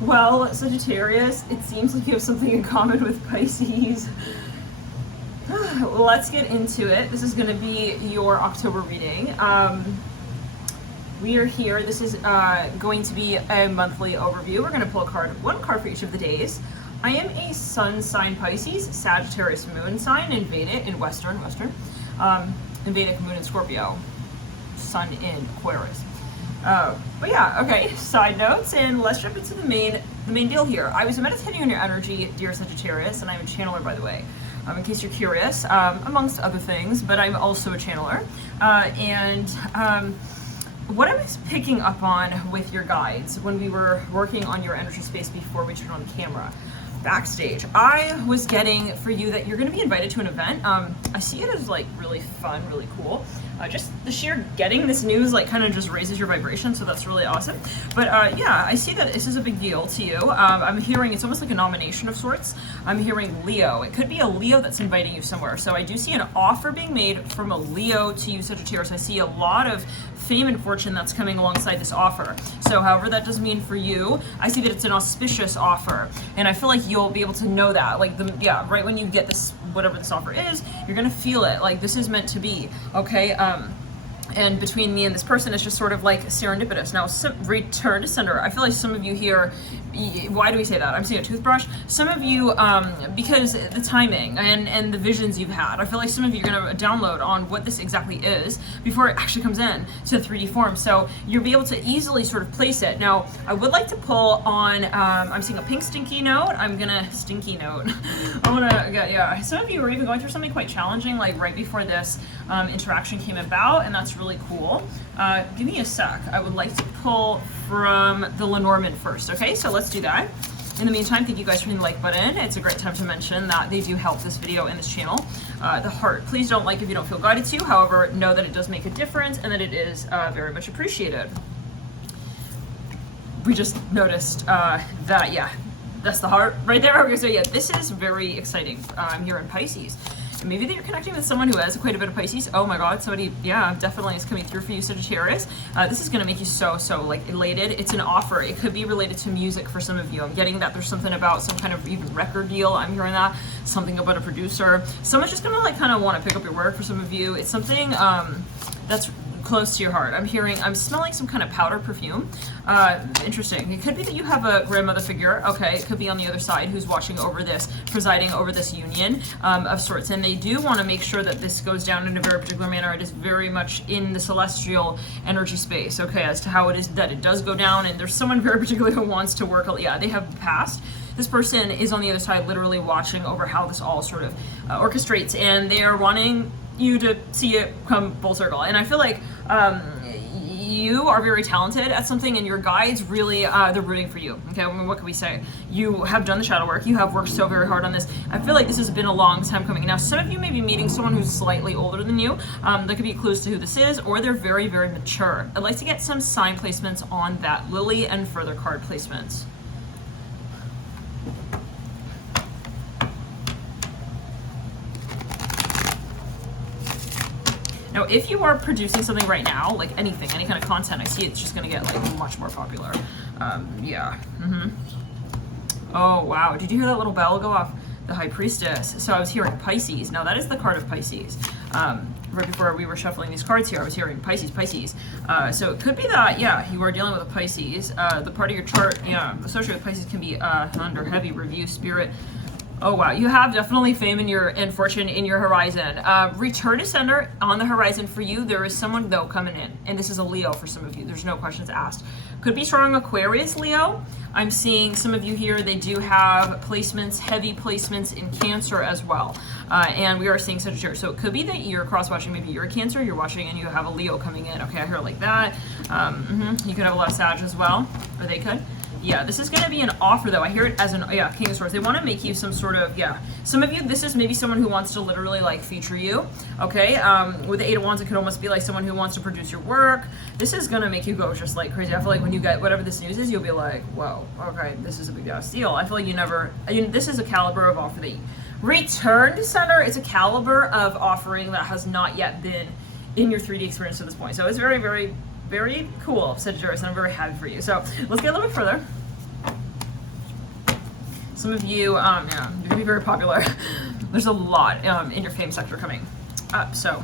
Well, Sagittarius, it seems like you have something in common with Pisces. Let's get into it. This is going to be your October reading. We are here. This is going to be a monthly overview. We're going to pull one card for each of the days. I am a sun sign Pisces, Sagittarius moon sign in Vedic, in Western, in Vedic moon in Scorpio, sun in Aquarius. But yeah, okay, side notes, and let's jump into the main deal here. I was meditating on your energy, dear Sagittarius, and I'm a channeler, by the way, in case you're curious, amongst other things, but I'm also a channeler. What I was picking up on with your guides when we were working on your energy space before we turned on camera, backstage, I was getting for you that you're going to be invited to an event. I see it as like really fun, really cool. Just the sheer getting this news like kind of just raises your vibration, so that's really awesome. But yeah, I see that this is a big deal to you. I'm hearing it's almost like a nomination of sorts. I'm hearing Leo. It could be a Leo that's inviting you somewhere. So I do see an offer being made from a Leo to you, Sagittarius. I see a lot of fame and fortune that's coming alongside this offer. So however that does mean for you, I see that it's an auspicious offer, and I feel like you'll be able to know that, like right when you get this, whatever this offer is, you're gonna feel it, like this is meant to be, okay? And between me and this person, it's just sort of like serendipitous. Now, return to sender. I feel like some of you here, why do we say that? I'm saying a toothbrush. Some of you, because the timing and the visions you've had, I feel like some of you are going to download on what this exactly is before it actually comes in to 3D form. So you'll be able to easily sort of place it. Now, I would like to pull on, I'm seeing a pink stinky note. Stinky note. Yeah. Some of you are even going through something quite challenging, like right before this interaction came about, and that's really cool. Give me a sec. I would like to pull from the Lenormand first. Okay, so let's do that. In the meantime, thank you guys for hitting the like button. It's a great time to mention that they do help this video and this channel. The heart, please don't like if you don't feel guided to. However, know that it does make a difference and that it is very much appreciated. We just noticed that, yeah, that's the heart right there. Okay, so yeah, this is very exciting. I'm here in Pisces. Maybe that you're connecting with someone who has quite a bit of Pisces. Oh my God, somebody, yeah, definitely is coming through for you, Sagittarius. This is gonna make you so like elated. It's an offer. It could be related to music for some of you. I'm getting that there's something about some kind of even record deal. I'm hearing that. Something about a producer. Someone's just gonna like kind of want to pick up your work for some of you. It's something that's close to your heart. I'm smelling some kind of powder perfume. Interesting. It could be that you have a grandmother figure. Okay, it could be on the other side who's watching over this, presiding over this union of sorts. And they do want to make sure that this goes down in a very particular manner. It is very much in the celestial energy space, okay, as to how it is that it does go down. And there's someone very particular who wants to work, yeah, they have passed. This person is on the other side literally watching over how this all sort of orchestrates, and they are wanting you to see it come full circle. And I feel like you are very talented at something, and your guides really, they're rooting for you. Okay, I mean, what can we say? You have done the shadow work. You have worked so very hard on this. I feel like this has been a long time coming. Now, some of you may be meeting someone who's slightly older than you. There could be clues to who this is, or they're very, very mature. I'd like to get some sign placements on that lily and further card placements. Now, if you are producing something right now, like anything, any kind of content, I see it's just gonna get like much more popular. Yeah. Oh, wow. Did you hear that little bell go off? The High Priestess. So I was hearing Pisces. Now, that is the card of Pisces. Right before we were shuffling these cards here, I was hearing Pisces. So it could be that, yeah, you are dealing with a Pisces. The part of your chart, yeah, associated with Pisces can be under heavy review, spirit. Oh wow, you have definitely fame and fortune in your horizon. Return to sender on the horizon for you. There is someone though coming in, and this is a Leo for some of you. There's no questions asked. Could be strong Aquarius Leo. I'm seeing some of you here, they do have placements, heavy placements in Cancer as well. And we are seeing Sagittarius. So it could be that you're cross-watching, maybe you're a Cancer, you're watching and you have a Leo coming in. Okay, I hear it like that. You could have a lot of Sag as well, or they could. Yeah, this is going to be an offer though. I hear it as an, yeah, King of Swords. They want to make you some sort of, yeah. Some of you, this is maybe someone who wants to literally like feature you, okay? With the Eight of Wands, it could almost be like someone who wants to produce your work. This is going to make you go just like crazy. I feel like when you get whatever this news is, you'll be like, whoa, okay, this is a big ass deal. I feel like this is a caliber of offer that you return to sender. It's a caliber of offering that has not yet been in your 3D experience to this point. So it's very, very, very cool, Sagittarius, and I'm very happy for you. So let's get a little bit further. Some of you, yeah, you're gonna be very popular. There's a lot in your fame sector coming up. So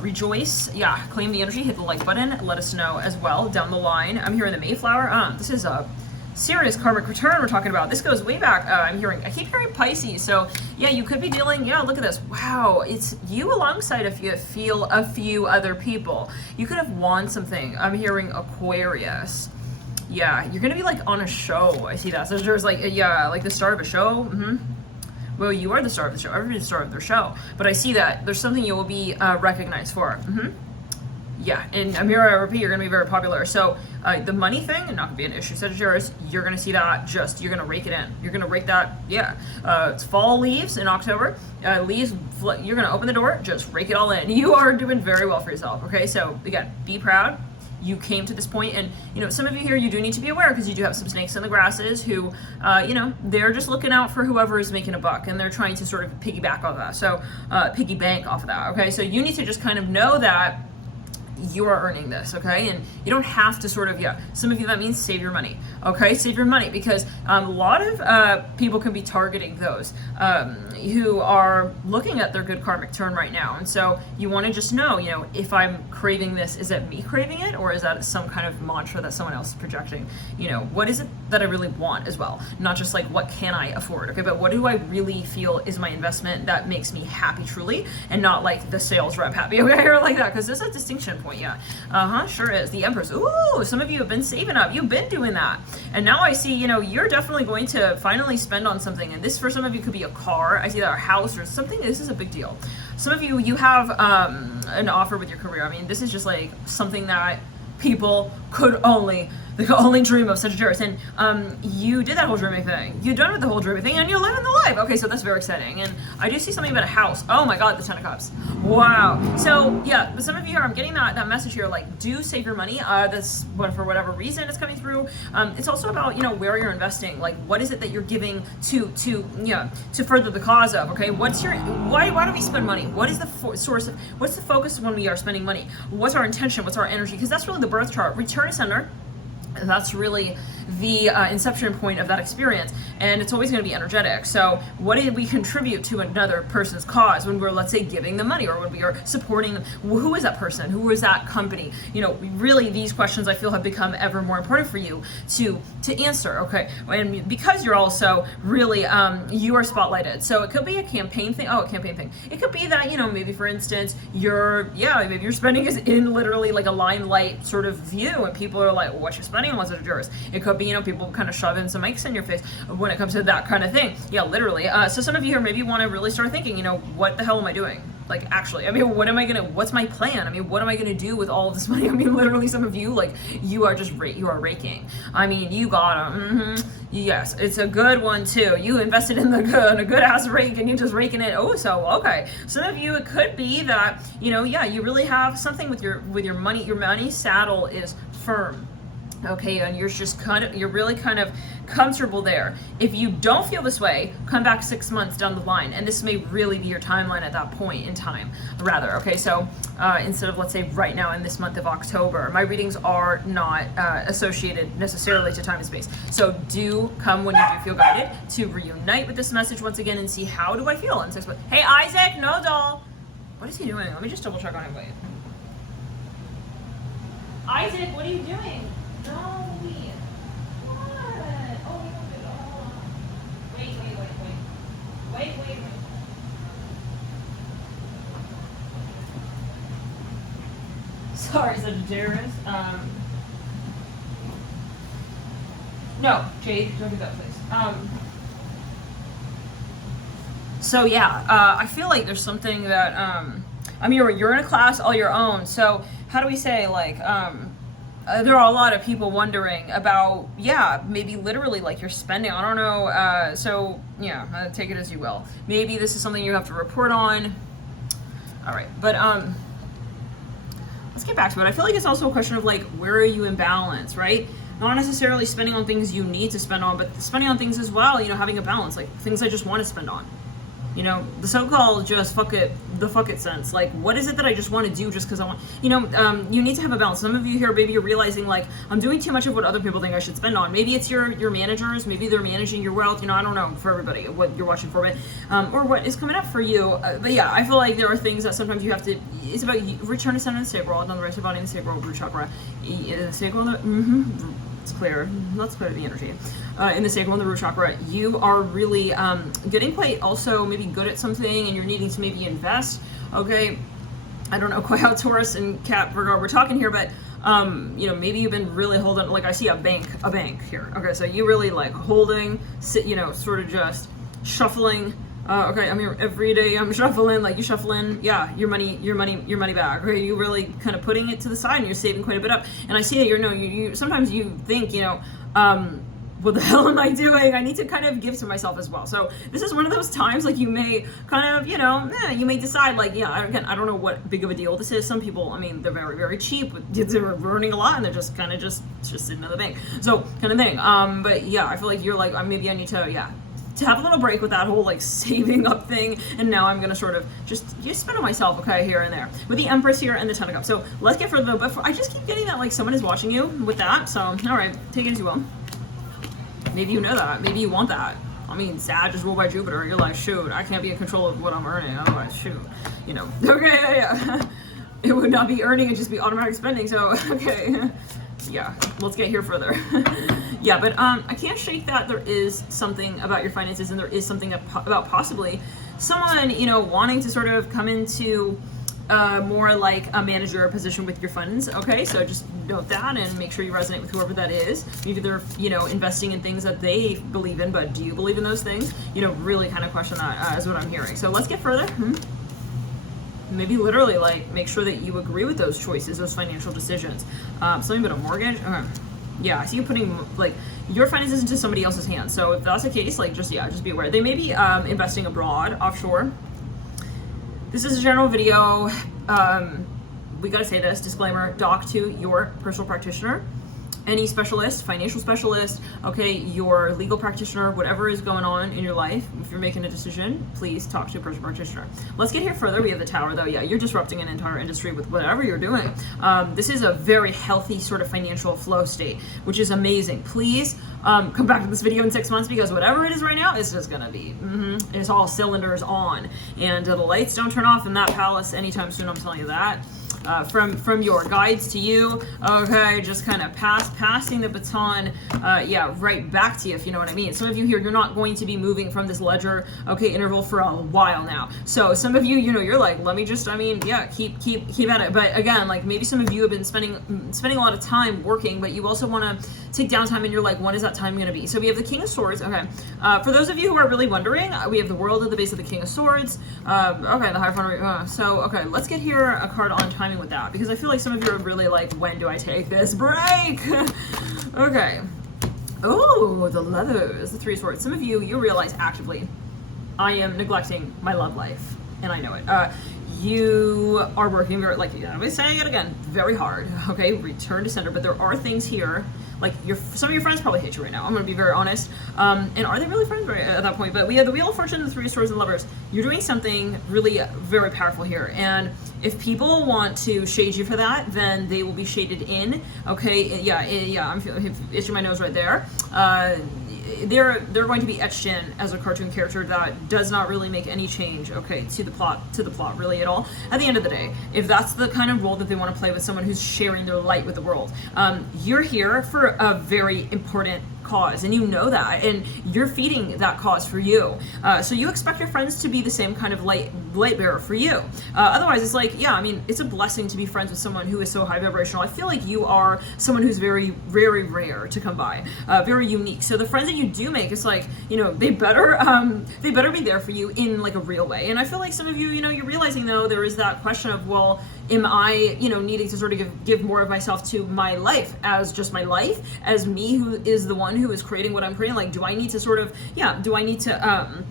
rejoice, yeah, claim the energy, hit the like button, let us know as well down the line. I'm here in the Mayflower. This is a serious karmic return we're talking about. This goes way back. I keep hearing Pisces. So yeah, you could be dealing, yeah, look at this. Wow, it's you alongside a few other people. You could have won something. I'm hearing Aquarius. Yeah, you're gonna be like on a show. I see that. So there's like, yeah, like the star of a show. Well, you are the star of the show. Everybody's the star of their show. But I see that there's something you will be recognized for. Yeah, and I'm here, I repeat, you're gonna be very popular. So the money thing, not gonna be an issue, Sagittarius. You're gonna see that you're gonna rake it in. You're gonna rake that, yeah. It's fall leaves in October. You're gonna open the door, just rake it all in. You are doing very well for yourself, okay? So again, be proud. You came to this point, and you know, some of you here, you do need to be aware because you do have some snakes in the grasses who, you know, they're just looking out for whoever is making a buck, and they're trying to sort of piggyback off that. So piggy bank off of that, okay? So you need to just kind of know that you are earning this, okay? And you don't have to sort of, yeah, some of you, that means save your money, okay? Save your money, because a lot of people can be targeting those who are looking at their good karmic turn right now. And so you want to just know, you know, if I'm craving this, is it me craving it, or is that some kind of mantra that someone else is projecting? You know, what is it that I really want as well? Not just like, what can I afford, okay? But what do I really feel is my investment that makes me happy truly, and not like the sales rep happy, okay? Or like that, because there's a distinction point. Yeah, sure is. The Empress. Ooh, some of you have been saving up. You've been doing that. And now I see, you know, you're definitely going to finally spend on something. And this, for some of you, could be a car. I see that, or a house or something. This is a big deal. Some of you, you have an offer with your career. I mean, this is just like something that people could only dream of, Sagittarius. And you did that whole dreaming thing. You've done with the whole dreaming thing, and you're living the life. Okay, so that's very exciting. And I do see something about a house. Oh my God, the Ten of Cups. Wow. So yeah, but some of you here, I'm getting that message here, like, do save your money. That's what, for whatever reason it's coming through. It's also about, you know, where you're investing. Like, what is it that you're giving to further the cause of? Okay, why do we spend money? What is the what's the focus when we are spending money? What's our intention? What's our energy? Because that's really the birth chart. Return to center. That's really the inception point of that experience, and it's always going to be energetic. So what did we contribute to another person's cause when we're, let's say, giving them money, or when we are supporting them? Who is that person? Who is that company? You know, really, these questions I feel have become ever more important for you to answer, okay? And because you're also really, you are spotlighted. So it could be a campaign thing. Oh, a campaign thing. It could be that, you know, maybe for instance, maybe your spending is in literally like a limelight sort of view, and people are like, well, what you're spending on, what's it yours? It could be, you know, people kind of shoving some mics in your face when it comes to that kind of thing. Yeah, literally. So some of you here maybe want to really start thinking, you know, what the hell am I doing? Like, actually, I mean, what's my plan? I mean, what am I gonna do with all of this money? I mean, literally, some of you, like, you are raking. I mean, you got them. Yes, it's a good one too. You invested in a good ass rake, and you're just raking it. Oh, so okay. Some of you, it could be that, you know, yeah, you really have something with your money. Your money saddle is firm. Okay, and you're really kind of comfortable there. If you don't feel this way, come back 6 months down the line, and this may really be your timeline at that point in time, rather. Okay, so instead of, let's say, right now in this month of October, my readings are not associated necessarily to time and space. So do come when you do feel guided to reunite with this message once again and see, how do I feel in 6 months? Hey, Isaac, no doll. What is he doing? Let me just double check on him. Wait. Isaac, what are you doing? No, what? Oh, you don't do it. Oh. Wait. Sorry, Sagittarius. No, Jade, don't do that, please. So yeah, I feel like there's something that, I mean, you're in a class all your own, so how do we say, like, there are a lot of people wondering about, yeah, maybe literally like you're spending, I don't know, so yeah, take it as you will. Maybe this is something you have to report on. All right, but let's get back to it. I feel like it's also a question of like, where are you in balance, right? Not necessarily spending on things you need to spend on, but spending on things as well, you know, having a balance, like things I just want to spend on. You know, the so-called just fuck it sense. Like, what is it that I just want to do just because I want, you know, you need to have a balance. Some of you here, maybe you're realizing like, I'm doing too much of what other people think I should spend on. Maybe it's your managers, maybe they're managing your wealth, you know, I don't know for everybody what you're watching for, but, or what is coming up for you. But yeah, I feel like there are things that sometimes you have to, it's about return to center and sacral, on the right side body and the sacral root chakra. The sacral, it's clear. Let's clear the energy. In the sacral and the root chakra, you are really getting quite also maybe good at something, and you're needing to maybe invest. Okay, I don't know quite how Taurus and Cap Virgo we're talking here, but you know, maybe you've been really holding. Like I see a bank here. Okay, so you really like holding, you know, sort of just shuffling. Okay, I'm here every day. I'm shuffling, like you shuffling, yeah, your money back. Okay, you really kind of putting it to the side, and you're saving quite a bit up. And I see that you sometimes you think, you know, what the hell am I doing? I need to kind of give to myself as well. So this is one of those times, like you may kind of, you know, you may decide, like, yeah, again, I don't know what big of a deal this is. Some people, I mean, they're very, very cheap. They're earning a lot, and they're just kind of just sitting in the bank. So kind of thing. But yeah, I feel like you're like, maybe I need to, to have a little break with that whole like saving up thing, and now I'm gonna sort of just spend on myself, okay, here and there, with the Empress here and the Ten of Cups. So let's get further, but I just keep getting that like someone is watching you with that. So all right, take it as you will. Maybe you know that, maybe you want that. I mean, Sag is ruled by Jupiter. You're like, shoot, I can't be in control of what I'm earning, otherwise, shoot, you know. Okay, yeah. It would not be earning, it'd just be automatic spending. So okay. Yeah, let's get here further. Yeah, but I can't shake that there is something about your finances, and there is something about possibly someone, you know, wanting to sort of come into more like a manager position with your funds. Okay, so just note that and make sure you resonate with whoever that is. Maybe they're, you know, investing in things that they believe in, but do you believe in those things? You know, really kind of question that is what I'm hearing. So let's get further. Maybe literally like make sure that you agree with those choices, those financial decisions. Something about a mortgage. Yeah, I see you putting like your finances into somebody else's hands. So if that's the case, like just be aware. They may be investing abroad, offshore. This is a general video. We gotta say this, disclaimer, doc to your personal practitioner. Any specialist, financial specialist, okay, your legal practitioner, whatever is going on in your life, if you're making a decision, please talk to a personal practitioner. Let's get here further. We have the Tower, though. Yeah, you're disrupting an entire industry with whatever you're doing. This is a very healthy sort of financial flow state, which is amazing. Please come back to this video in 6 months, because whatever it is right now, it's just gonna be, it's all cylinders on. And the lights don't turn off in that palace anytime soon, I'm telling you that. From your guides to you, okay, just kind of passing the baton, right back to you, if you know what I mean. Some of you here, you're not going to be moving from this ledger, okay, interval for a while now. So some of you, you know, you're like, let me just, I mean, yeah, keep at it. But again, like maybe some of you have been spending a lot of time working, but you also want to take downtime, and you're like, when is that time going to be? So we have the King of Swords. Okay, for those of you who are really wondering, we have the World at the base of the King of Swords. Okay, the Hierophant. So okay, let's get here a card on timing with that, because I feel like some of you are really like, when do I take this break? Okay. Oh, the Leathers, the Three of Swords. Some of you realize actively, I am neglecting my love life, and I know it. You are working very, like, I'm gonna say it again, very hard. Okay, return to center. But there are things here, like some of your friends probably hate you right now. I'm gonna be very honest. And are they really friends right at that point? But we have the Wheel of Fortune, the Three of Swords, and Lovers. You're doing something really very powerful here, and if people want to shade you for that, then they will be shaded in. Okay, yeah. I'm itching my nose right there. They're going to be etched in as a cartoon character that does not really make any change, okay, to the plot really at all. At the end of the day, if that's the kind of role that they want to play with someone who's sharing their light with the world, you're here for a very important cause, and you know that, and you're feeding that cause for you. So you expect your friends to be the same kind of light bearer for you. Otherwise, it's like, yeah, I mean, it's a blessing to be friends with someone who is so high vibrational. I feel like you are someone who's very, very rare to come by, very unique. So the friends that you do make, it's like, you know, they better be there for you in like a real way. And I feel like some of you, you know, you're realizing though there is that question of, well, am I, you know, needing to sort of give more of myself to my life as just my life, as me who is the one who is creating what I'm creating? Like, do I need to sort of, do I need to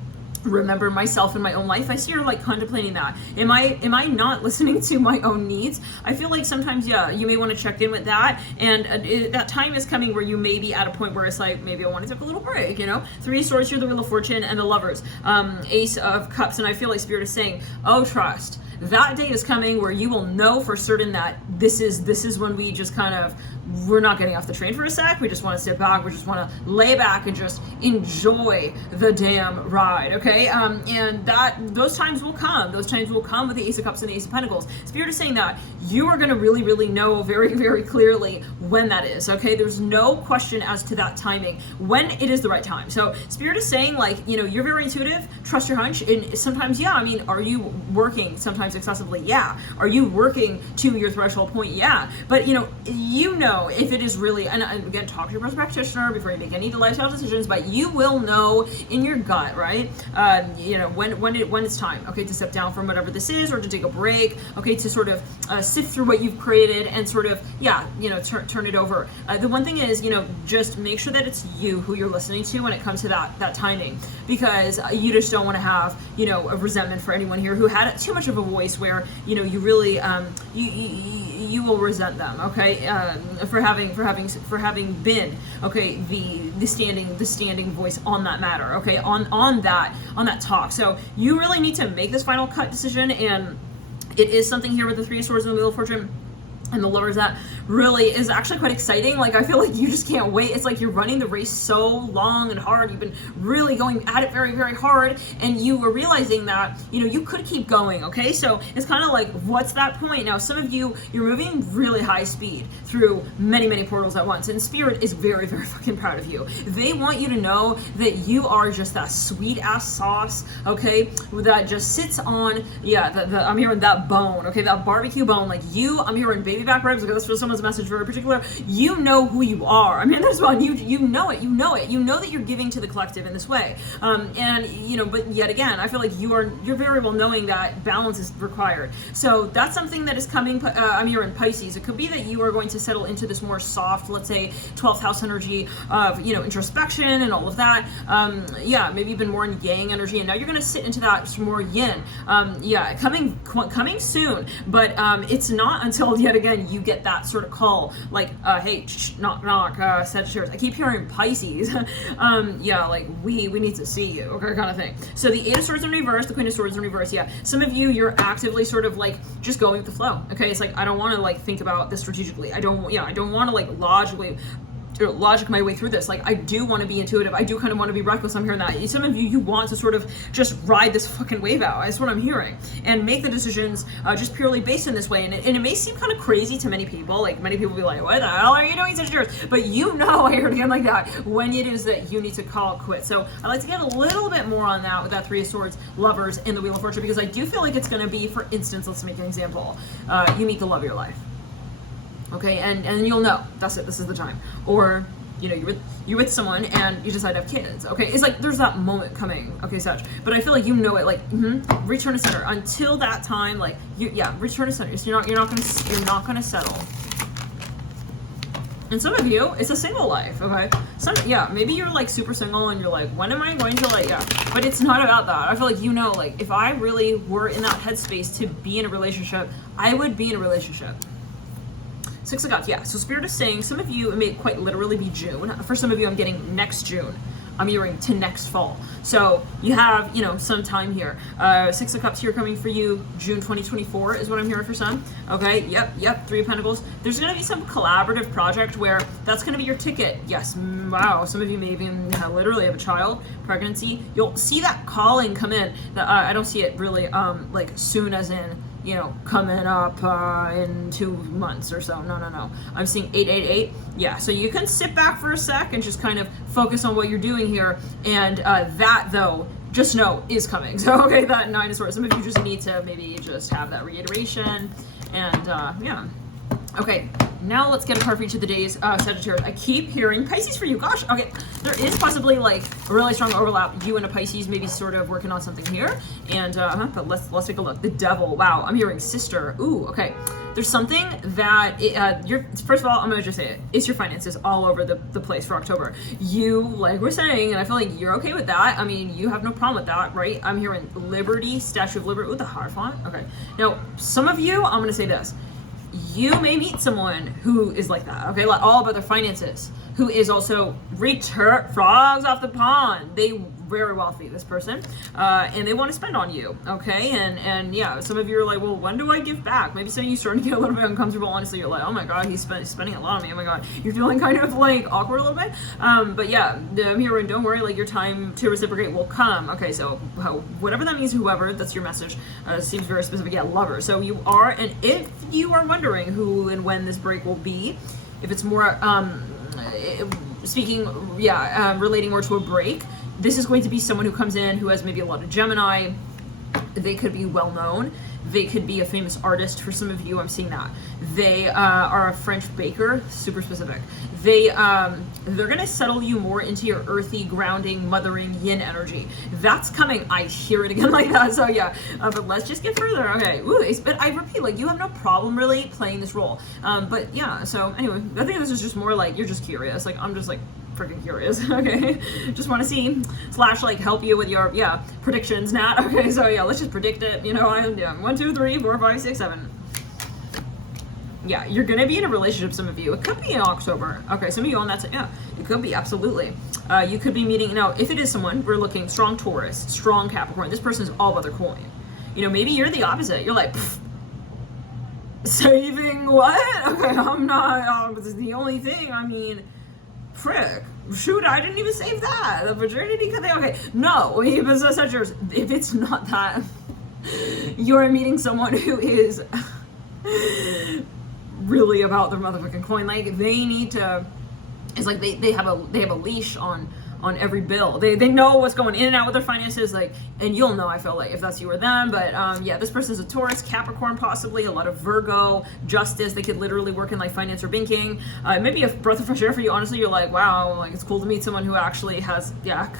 remember myself in my own life. I see you're like contemplating that. Am I not listening to my own needs? I feel like sometimes, yeah, you may want to check in with that. And that time is coming where you may be at a point where it's like, maybe I want to take a little break, you know? Three of Swords here, the Wheel of Fortune, and the Lovers. Ace of Cups. And I feel like Spirit is saying, oh, trust. That day is coming where you will know for certain that this is when we just kind of, we're not getting off the train for a sec. We just want to sit back. We just want to lay back and just enjoy the damn ride, okay? And those times will come. Those times will come with the Ace of Cups and the Ace of Pentacles. Spirit is saying that you are going to really, really know very, very clearly when that is, okay? There's no question as to that timing, when it is the right time. So Spirit is saying, like, you know, you're very intuitive, trust your hunch. And sometimes, yeah, I mean, are you working sometimes excessively? Yeah. Are you working to your threshold point? Yeah. But, you know if it is really, and again, talk to your birth practitioner before you make any lifestyle decisions, but you will know in your gut, right? You know, when it's time, okay, to step down from whatever this is, or to take a break, okay, to sort of sift through what you've created and sort of, yeah, you know, turn it over. The one thing is, you know, just make sure that it's you who you're listening to when it comes to that timing, because you just don't want to have, you know, a resentment for anyone here who had too much of a voice where, you know, you really, you will resent them, okay, for having been, okay, the standing voice on that matter, okay, on that talk. So you really need to make this final cut decision, and it is something here with the Three of Swords and the Wheel of Fortune and the Lovers that really is actually quite exciting. Like, I feel like you just can't wait. It's like you're running the race so long and hard. You've been really going at it very, very hard, and you were realizing that, you know, you could keep going, okay? So it's kind of like, what's that point? Now, some of you, you're moving really high speed through many, many portals at once, and Spirit is very, very fucking proud of you. They want you to know that you are just that sweet ass sauce, okay, that just sits on, yeah, I'm hearing that bone, okay, that barbecue bone, like you, I'm hearing baby back ribs, because that's for someone's message very particular. You know who you are. I mean, there's one, you know it, you know that you're giving to the collective in this way. And, you know, but yet again, I feel like you're very well knowing that balance is required. So that's something that is coming, I'm hearing Pisces. It could be that you are going to settle into this more soft, let's say 12th house energy of, you know, introspection and all of that. Yeah, maybe you've been more in yang energy, and now you're going to sit into that more yin. Yeah, coming soon, but it's not until yet again you get that sort of call, like, hey, knock, knock, Sagittarius. I keep hearing Pisces. Yeah, like, we need to see you, okay, kind of thing. So the Eight of Swords in reverse, the Queen of Swords in reverse, yeah. Some of you, you're actively sort of like just going with the flow, okay? It's like, I don't want to like think about this strategically. I don't want to like logic my way through this. Like, I do want to be intuitive. I do kind of want to be reckless. I'm hearing that. Some of you want to sort of just ride this fucking wave out. That's what I'm hearing. And make the decisions just purely based in this way. And it may seem kind of crazy to many people. Like, many people be like, what the hell are you doing, Sagittarius? But you know, I heard again like that, when it is that you need to call it quits. So I'd like to get a little bit more on that with that Three of Swords, Lovers, and the Wheel of Fortune, because I do feel like it's going to be, for instance, let's make an example. You meet the love of your life. Okay, and you'll know, that's it, this is the time. Or, you know, you're with someone and you decide to have kids, okay? It's like, there's that moment coming, okay, Sag? But I feel like you know it, like, return to center. Until that time, like, return to center. So you're not gonna settle. And some of you, it's a single life, okay? Maybe you're like super single and you're like, when am I going to like, but it's not about that. I feel like, you know, like, if I really were in that headspace to be in a relationship, I would be in a relationship. Six of Cups, yeah. So Spirit is saying, some of you, it may quite literally be June. For some of you, I'm getting next June. I'm hearing to next fall. So you have, you know, some time here. Six of Cups here coming for you, June 2024 is what I'm hearing for some. Okay, yep, Three of Pentacles. There's gonna be some collaborative project where that's gonna be your ticket. Yes, wow, some of you may even literally have a child, pregnancy. You'll see that calling come in. I don't see it really like soon as in, you know, coming up in 2 months or so. No. I'm seeing 888. Yeah, so you can sit back for a sec and just kind of focus on what you're doing here. And that, though, just know is coming. So, okay, that Nine of Swords. Some of you just need to maybe just have that reiteration. And, yeah. Okay, now let's get a card for each of the days. Sagittarius, I keep hearing Pisces for you. Gosh, okay, there is possibly like a really strong overlap. You and a Pisces maybe sort of working on something here. And, but let's take a look. The Devil, wow, I'm hearing Sister. Ooh, okay. There's something that you're, first of all, I'm gonna just say it. It's your finances all over the place for October. You, like we're saying, and I feel like you're okay with that. I mean, you have no problem with that, right? I'm hearing Liberty, Statue of Liberty with the hard font. Okay. Now, some of you, I'm gonna say this. You may meet someone who is like that, okay? Like all about their finances, who is also frogs off the pond. They very wealthy, this person, and they want to spend on you, okay? And yeah, some of you are like, well, when do I give back? Maybe some of you starting to get a little bit uncomfortable. Honestly, you're like, oh my god, he's spending a lot on me. Oh my god, you're feeling kind of like awkward a little bit. But yeah, I'm here, and don't worry, like your time to reciprocate will come. Okay, so whatever that means, whoever, that's your message. Seems very specific. Yeah, lover. So you are, and if you are wondering who and when this break will be, if it's more relating more to a break, this is going to be someone who comes in who has maybe a lot of Gemini. They could be well known. They could be a famous artist. For some of you, I'm seeing that. They are a French baker, super specific. They're gonna settle you more into your earthy, grounding, mothering yin energy. That's coming. I hear it again like that. So yeah, but let's just get further. Okay. Ooh, but I repeat, like you have no problem really playing this role. But yeah. So anyway, I think this is just more like you're just curious. Like I'm just like freaking curious. Okay, just want to see / like help you with your predictions, Nat. Okay, so yeah, let's just predict it. You know, 1 2 3 4 5 6 7. Yeah, you're gonna be in a relationship, some of you. It could be in October. Okay, some of you on that side, yeah, it could be, absolutely. You could be meeting, now, if it is someone, we're looking strong Taurus, strong Capricorn. This person's all about their coin. You know, maybe you're the opposite. You're like, saving what? Okay, I'm not, this is the only thing, I mean, frick. Shoot, I didn't even save that. The virginity thing, okay. No, if it's not that, you're meeting someone who is really about their motherfucking coin. Like they need to, it's like they have a leash on every bill. They know what's going in and out with their finances, like, and you'll know, I feel like, if that's you or them. But yeah, this person's a Taurus, Capricorn, possibly a lot of Virgo, Justice. They could literally work in like finance or banking. Maybe a breath of fresh air for you. Honestly, you're like, wow, like it's cool to meet someone who actually has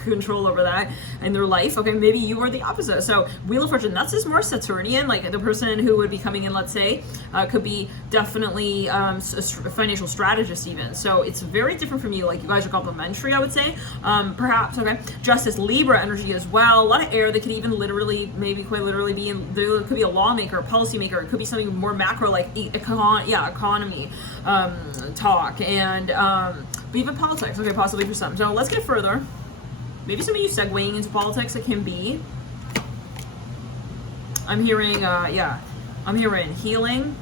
control over that in their life. Okay, maybe you are the opposite. So Wheel of Fortune, that's just more Saturnian. Like the person who would be coming in, let's say, could be definitely a financial strategist even. So it's very different from you. Like you guys are complementary, I would say. Perhaps, okay. Justice, Libra energy as well. A lot of air. They could even literally, maybe quite literally be in, there could be a lawmaker, a policymaker. It could be something more macro like economy talk, and but even politics. Okay, possibly for some. So let's get further. Maybe some of you segueing into politics. It can be. I'm hearing, I'm hearing healing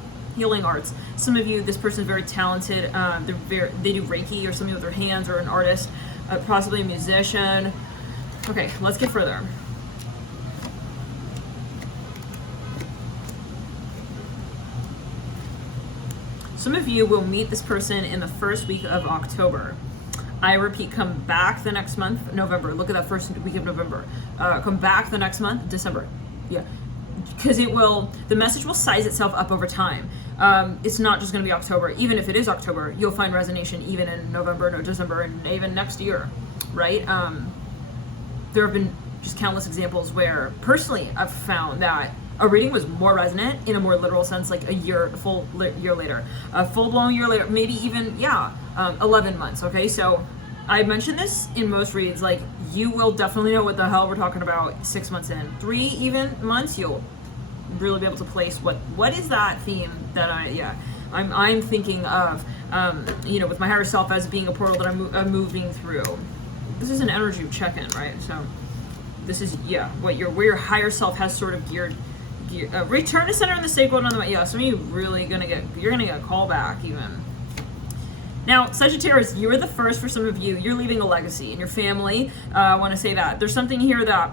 arts. Some of you, this person's very talented. They do Reiki or something with their hands, or an artist. Possibly a musician. Okay, let's get further. Some of you will meet this person in the first week of October. I repeat, come back the next month, November. Look at that first week of November. Come back the next month, December. Yeah. Because the message will size itself up over time. It's not just going to be October. Even if it is October, you'll find resonation even in November, no, December, and even next year, right? There have been just countless examples where, personally, I've found that a reading was more resonant in a more literal sense, like a full year later, a full-blown year later, maybe even, 11 months, okay? So I mentioned this in most reads, like, you will definitely know what the hell we're talking about 6 months in. 3 even months, you'll really be able to place what is that theme that I'm thinking of, with my higher self as being a portal that I'm moving through. This is an energy check-in, right? So this is where your higher self has sort of geared. Return to center in the sacred on the way. Yeah, some of you really gonna get a call back even. Now, Sagittarius, you're the first for some of you. You're leaving a legacy in your family. I want to say that there's something here that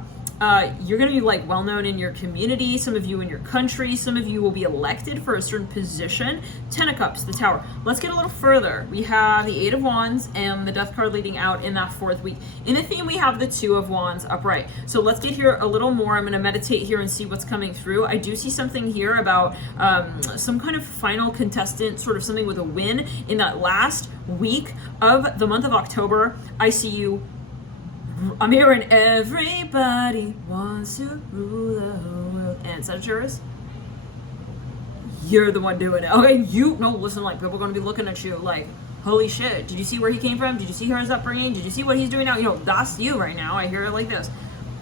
you're going to be like well known in your community, some of you in your country, some of you will be elected for a certain position. 10 of Cups, the Tower. Let's get a little further. We have the 8 of Wands and the Death card leading out in that 4th week. In the theme, we have the 2 of Wands upright. So let's get here a little more. I'm going to meditate here and see what's coming through. I do see something here about some kind of final contestant, sort of something with a win in that last week of the month of October. I see you. I'm hearing everybody wants to rule the whole world. And Sagittarius, you're the one doing it. Okay, no, listen, like, people are going to be looking at you like, holy shit, did you see where he came from? Did you see his upbringing? Did you see what he's doing now? You know, that's you right now. I hear it like this.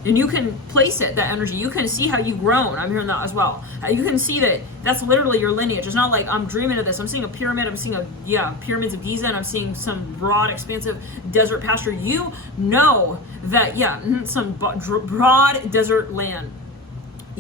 And you can place it, that energy. You can see how you've grown. I'm hearing that as well. You can see that that's literally your lineage. It's not like I'm dreaming of this. I'm seeing a pyramid. I'm seeing pyramids of Giza, and I'm seeing some broad, expansive desert pasture. You know that, some broad desert land.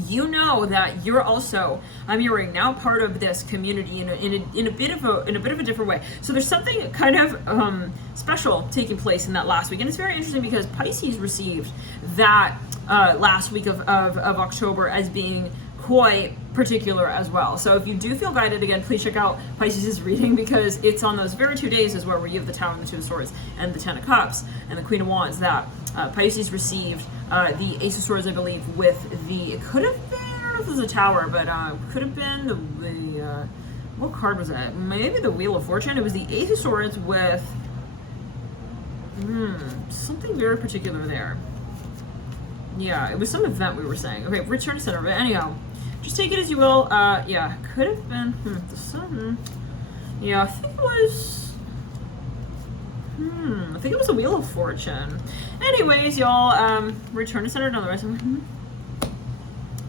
You know that you're also, I'm hearing, now part of this community in a bit of a different way. So there's something kind of special taking place in that last week, and it's very interesting because Pisces received that last week of October as being quite particular as well. So if you do feel guided, again, please check out Pisces' reading, because it's on those very 2 days as well where you have the Tower and the Two of Swords and the Ten of Cups and the Queen of Wands that Pisces received the Ace of Swords, I believe, with it could have been, I don't know if it was a Tower, but could have been the what card was that? Maybe the Wheel of Fortune. It was the Ace of Swords with something very particular there. Yeah, it was some event we were saying. Okay, return to center. But anyhow, just take it as you will. Could have been the Sun. Yeah, I think it was. I think it was a Wheel of Fortune. Anyways, y'all, return to center. Down the rest of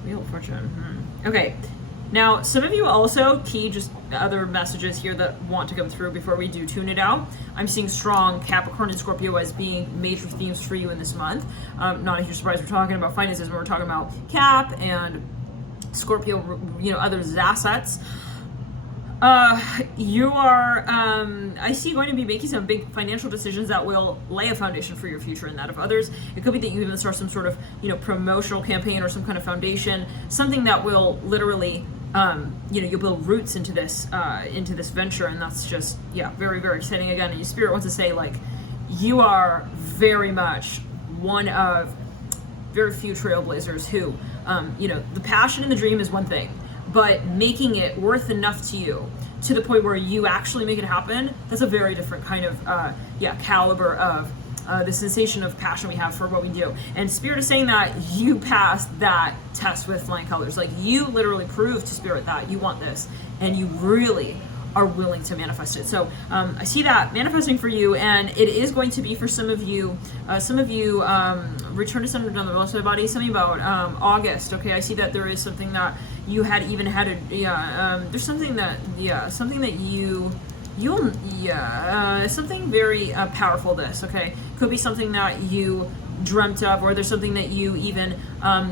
Wheel of Fortune. Okay. Now, some of you also key just other messages here that want to come through before we do tune it out. I'm seeing strong Capricorn and Scorpio as being major themes for you in this month. Not a huge surprise. We're talking about finances when we're talking about Cap and Scorpio, others' assets. You are, I see, going to be making some big financial decisions that will lay a foundation for your future and that of others. It could be that you even start some sort of, promotional campaign or some kind of foundation, something that will literally, you'll build roots into this venture. And that's just, very, very exciting. Again, and your spirit wants to say, like, you are very much one of very few trailblazers who, the passion and the dream is one thing, but making it worth enough to you to the point where you actually make it happen, that's a very different kind of caliber of the sensation of passion we have for what we do. And Spirit is saying that you passed that test with flying colors. Like, you literally proved to Spirit that you want this, and you really are willing to manifest it. So I see that manifesting for you, and it is going to be for some of you return to center down the rest of the body, something about August. Okay, I see that there is something that you had there's something that something very powerful. This, okay, could be something that you dreamt of, or there's something that you even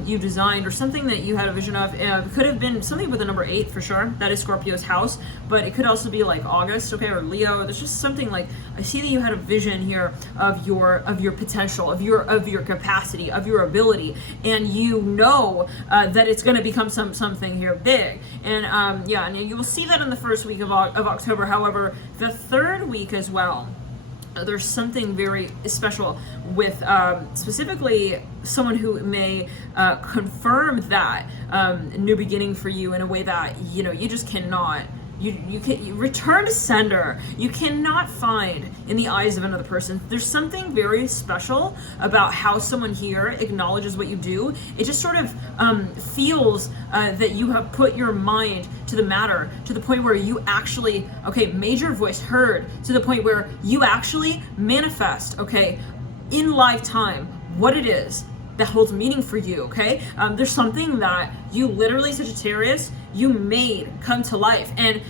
you designed, or something that you had a vision of. It could have been something with the number 8 for sure. That is Scorpio's house, but it could also be like August, okay, or Leo. There's just something like, I see that you had a vision here of your potential, of your capacity, of your ability, and that it's going to become something here big. And and you will see that in the first week of October. However, the third week as well, there's something very special with specifically someone who may confirm that new beginning for you in a way that you just cannot. You return to sender. You cannot find in the eyes of another person. There's something very special about how someone here acknowledges what you do. It just sort of feels that you have put your mind to the matter, to the point where you actually, made your voice heard, to the point where you actually manifest, in lifetime, what it is that holds meaning for you, okay? There's something that you literally, Sagittarius, you made come to life. And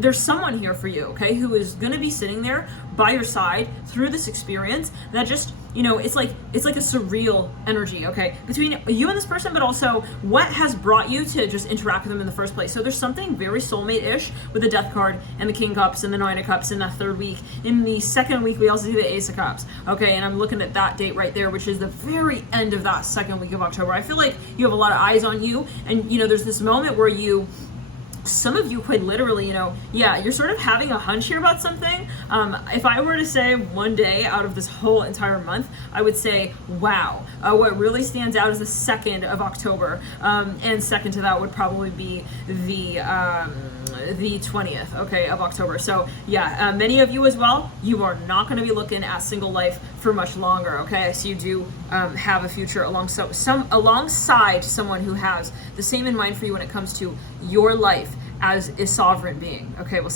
there's someone here for you, okay, who is gonna be sitting there by your side through this experience that just, it's like a surreal energy, okay, between you and this person, but also what has brought you to just interact with them in the first place. So there's something very soulmate-ish with the Death card and the King Cups and the Nine of Cups in that third week. In the second week, we also see the Ace of Cups, okay, and I'm looking at that date right there, which is the very end of that second week of October. I feel like you have a lot of eyes on you, and there's this moment where some of you quite literally, you're sort of having a hunch here about something. If I were to say one day out of this whole entire month, I would say, wow. What really stands out is the 2nd of October. And second to that would probably be the 20th, of October. So many of you as well, you are not going to be looking at single life for much longer, okay? So you do have a future alongside someone who has the same in mind for you when it comes to your life as a sovereign being. Okay, we'll